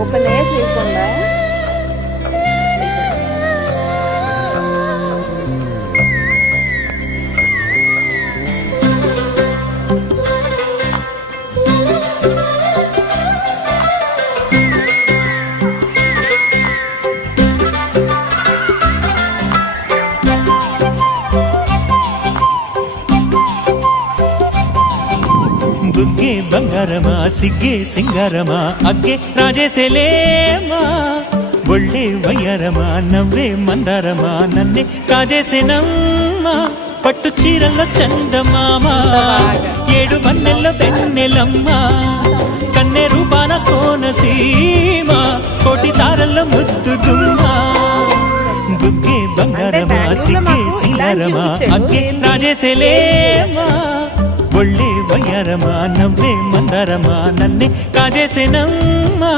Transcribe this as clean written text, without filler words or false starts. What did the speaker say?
ఓపెనే చేయకుండా బుగ్గే బంగారమా సిగ్గే సింగారమా అగ్గే రాజేసేలేమా ఒళ్ళే వయ్యారమా నవ్వే మందారమా నన్నే కాజేసేనమ్మా పట్టు చీరల్లో చందమామా ఏడు వన్నెల్లో వెన్నెలమ్మా కన్నె రూపాన కోనసీమ కోటి తారల్లో ముద్దుగుమ్మా బుగ్గే బంగారమా సిగ్గే సింగారమా అగ్గే రాజేసేలేమా ఒళ్ళే వయ్యారమా నవ్వే మందారమా నన్నే కాజేసేనమ్మా